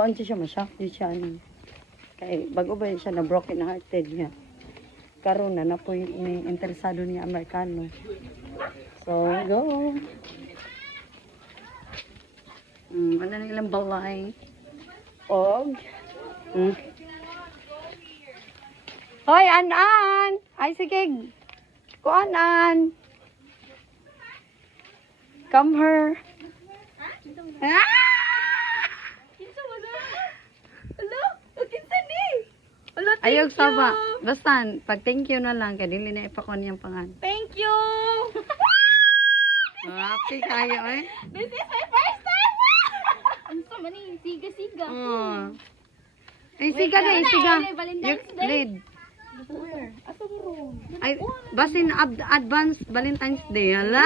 kuan siya masyak di siya ano. Kay bago ba siya na broken hearted niya. Karon na napoy ni interesado niya Amerikano. So, go. Ano na ilang balay. Og. Hoy, An-An! Ay, sige. Kuan-An. Come here. Ah! Kinsa wala? Hello? Kinsa ni? Hello, thank Ayog you. saba. Basta, pag thank you na lang, kaya dili na ipakon yung pangan. Thank you. Happy kayo eh. This is my first time. Ang sama ni siga-siga. Oh. Ay, siga na, siga. Valentine's Yung Day. lead. Where? Asa mo? Ay, basin advance Valentine's Day. Hala?